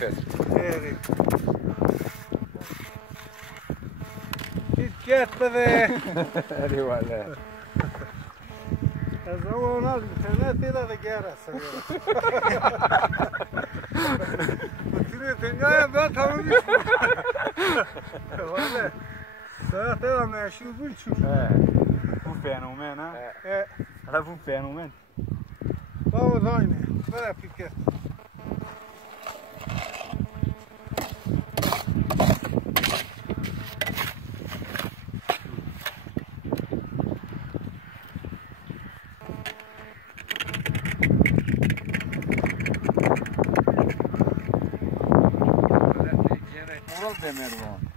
كيفاش؟ خيري كيف كاتبه هذه ولا هذا هو ناس ثلاثة لا دقيقة قلت له باتها ومش ولا ثلاثة ما يشوفون شو Un fenomeno, eh alla un fenomeno. باو ضاينة بلا فيك مراد مروان